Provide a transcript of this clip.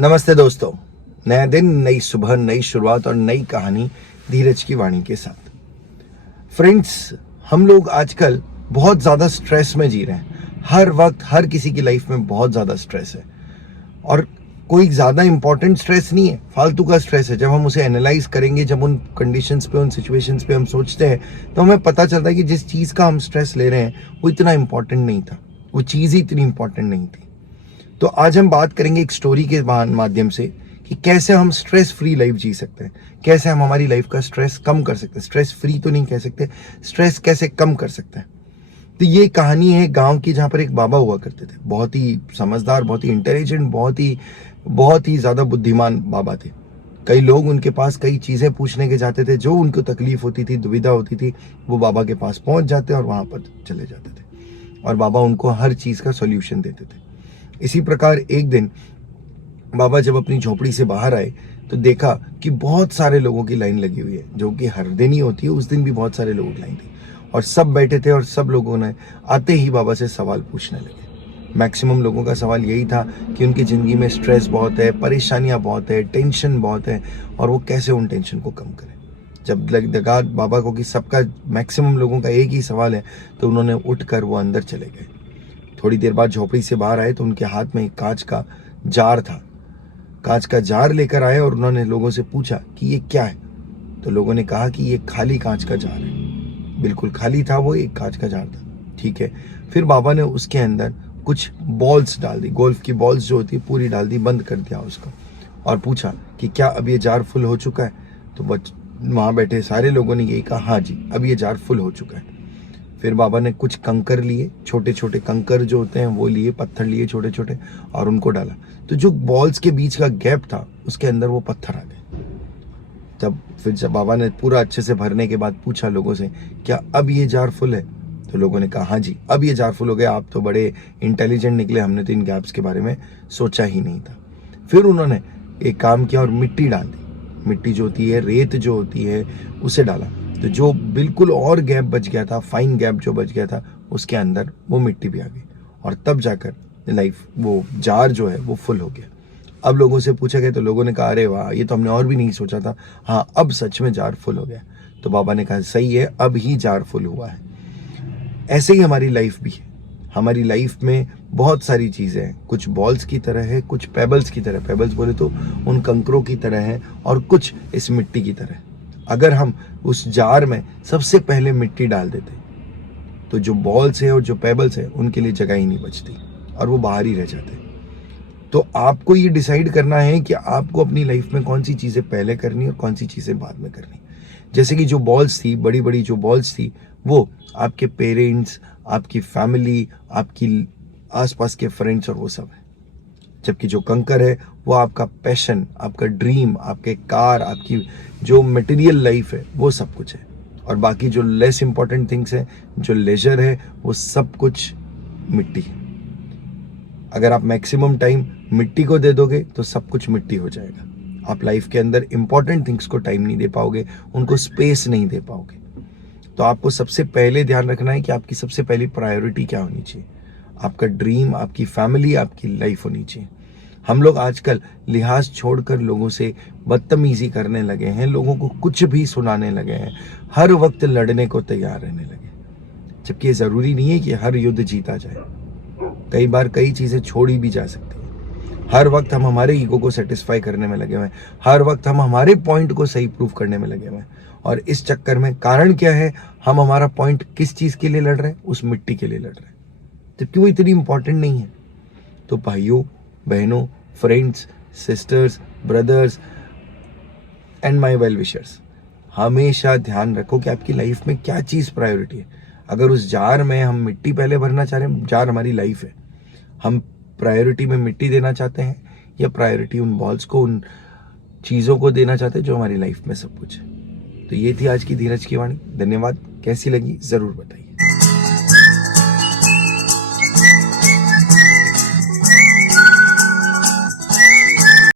नमस्ते दोस्तों, नया दिन, नई सुबह, नई शुरुआत और नई कहानी धीरज की वाणी के साथ। फ्रेंड्स, हम लोग आजकल बहुत ज़्यादा स्ट्रेस में जी रहे हैं। हर वक्त हर किसी की लाइफ में बहुत ज़्यादा स्ट्रेस है और कोई ज़्यादा इंपॉर्टेंट स्ट्रेस नहीं है, फालतू का स्ट्रेस है। जब हम उसे एनालाइज करेंगे, जब उन कंडीशंस पे, उन सिचुएशंस पे हम सोचते हैं, तो हमें पता चलता है कि जिस चीज़ का हम स्ट्रेस ले रहे हैं वो इतना इंपॉर्टेंट नहीं था, वो चीज़ ही इतनी इंपॉर्टेंट नहीं थी। तो आज हम बात करेंगे एक स्टोरी के माध्यम से कि कैसे हम स्ट्रेस फ्री लाइफ जी सकते हैं, कैसे हम हमारी लाइफ का स्ट्रेस कम कर सकते हैं। स्ट्रेस फ्री तो नहीं कह सकते, स्ट्रेस कैसे कम कर सकते हैं। तो ये कहानी है गांव की, जहां पर एक बाबा हुआ करते थे। बहुत ही समझदार, बहुत ही इंटेलिजेंट, बहुत ही ज्यादा बुद्धिमान बाबा थे। कई लोग उनके पास कई चीजें पूछने के जाते थे, जो उनको तकलीफ होती थी, दुविधा होती थी, वो बाबा के पास पहुंच जाते और वहां पर चले जाते थे और बाबा उनको हर चीज का सोल्यूशन देते थे। इसी प्रकार एक दिन बाबा जब अपनी झोपड़ी से बाहर आए तो देखा कि बहुत सारे लोगों की लाइन लगी हुई है, जो कि हर दिन ही होती है। उस दिन भी बहुत सारे लोगों की लाइन थी और सब बैठे थे और सब लोगों ने आते ही बाबा से सवाल पूछने लगे। मैक्सिमम लोगों का सवाल यही था कि उनकी ज़िंदगी में स्ट्रेस बहुत है, परेशानियां बहुत है, टेंशन बहुत है और वो कैसे उन टेंशन को कम करें। जब लगा बाबा को कि सबका, मैक्सिमम लोगों का एक ही सवाल है, तो उन्होंने उठकर वो अंदर चले गए। थोड़ी देर बाद झोपड़ी से बाहर आए तो उनके हाथ में एक कांच का जार था। कांच का जार लेकर आए और उन्होंने लोगों से पूछा कि ये क्या है। तो लोगों ने कहा कि ये खाली कांच का जार है। बिल्कुल खाली था वो, एक कांच का जार था। ठीक है। फिर बाबा ने उसके अंदर कुछ बॉल्स डाल दी, गोल्फ की बॉल्स जो होती है पूरी डाल दी, बंद कर दिया उसको और पूछा कि क्या अब ये जार फुल हो चुका है। तो वहां बैठे सारे लोगों ने यही कहा, हाँ जी, अब ये जार फुल हो चुका है। फिर बाबा ने कुछ कंकर लिए, छोटे छोटे कंकर जो होते हैं वो लिए, पत्थर लिए छोटे छोटे, और उनको डाला। तो जो बॉल्स के बीच का गैप था उसके अंदर वो पत्थर आ गए। जब बाबा ने पूरा अच्छे से भरने के बाद पूछा लोगों से, क्या अब ये जार फुल है। तो लोगों ने कहा, हाँ जी, अब ये जार फुल हो गया, आप तो बड़े इंटेलिजेंट निकले, हमने तो इन गैप्स के बारे में सोचा ही नहीं था। फिर उन्होंने एक काम किया और मिट्टी डाल दी। मिट्टी जो होती है, रेत जो होती है, उसे डाला। तो जो बिल्कुल और गैप बच गया था, फाइन गैप जो बच गया था, उसके अंदर वो मिट्टी भी आ गई और तब जाकर वो जार जो है वो फुल हो गया। अब लोगों से पूछा गया तो लोगों ने कहा, अरे वाह, ये तो हमने और भी नहीं सोचा था, हाँ अब सच में जार फुल हो गया। तो बाबा ने कहा, सही है, अब ही जार फुल हुआ है। ऐसे ही हमारी लाइफ भी है। हमारी लाइफ में बहुत सारी चीजें हैं, कुछ बॉल्स की तरह है, कुछ पेबल्स की तरह, पेबल्स बोले तो उन कंकरों की तरह है, और कुछ इस मिट्टी की तरह। अगर हम उस जार में सबसे पहले मिट्टी डाल देते तो जो बॉल्स है और जो पेबल्स है उनके लिए जगह ही नहीं बचती और वो बाहर ही रह जाते। तो आपको ये डिसाइड करना है कि आपको अपनी लाइफ में कौन सी चीजें पहले करनी और कौन सी चीजें बाद में करनी। जैसे कि जो बॉल्स थी, बड़ी बड़ी जो बॉल्स थी, वो आपके पेरेंट्स, आपकी फैमिली, आपकी आसपास के फ्रेंड्स और वो सब है। जबकि जो कंकर है वो आपका पैशन, आपका ड्रीम, आपके कार, आपकी जो मटेरियल लाइफ है, वो सब कुछ है। और बाकी जो लेस इंपॉर्टेंट थिंग्स है, जो लेजर है, वो सब कुछ मिट्टी है। अगर आप मैक्सिमम टाइम मिट्टी को दे दोगे तो सब कुछ मिट्टी हो जाएगा। आप लाइफ के अंदर इंपॉर्टेंट थिंग्स को टाइम नहीं दे पाओगे, उनको स्पेस नहीं दे पाओगे। तो आपको सबसे पहले ध्यान रखना है कि आपकी सबसे पहली प्रायोरिटी क्या होनी चाहिए। आपका ड्रीम, आपकी फैमिली, आपकी लाइफ होनी चाहिए। हम लोग आजकल लिहाज छोड़कर लोगों से बदतमीजी करने लगे हैं, लोगों को कुछ भी सुनाने लगे हैं, हर वक्त लड़ने को तैयार रहने लगे। जबकि ये जरूरी नहीं है कि हर युद्ध जीता जाए। कई बार कई चीजें छोड़ी भी जा सकती है। हर वक्त हम हमारे ईगो को सेटिस्फाई करने में लगे हुए हैं, हर वक्त हम हमारे पॉइंट को सही प्रूव करने में लगे हुए हैं। और इस चक्कर में कारण क्या है, हम हमारा पॉइंट किस चीज के लिए लड़ रहे हैं, उस मिट्टी के लिए लड़ रहे हैं, जबकि वो इतनी इंपॉर्टेंट नहीं है। तो भाइयों, बहनों, friends, sisters, brothers and my well wishers, हमेशा ध्यान रखो कि आपकी लाइफ में क्या चीज प्रायोरिटी है। अगर उस जार में हम मिट्टी पहले भरना चाह रहे हैं, जार हमारी लाइफ है, हम प्रायोरिटी में मिट्टी देना चाहते हैं या प्रायोरिटी उन बॉल्स को, उन चीजों को देना चाहते हैं जो हमारी लाइफ में सब कुछ है। तो ये थी आज की धीरज की वाणी। धन्यवाद। कैसी लगी जरूर बताइए।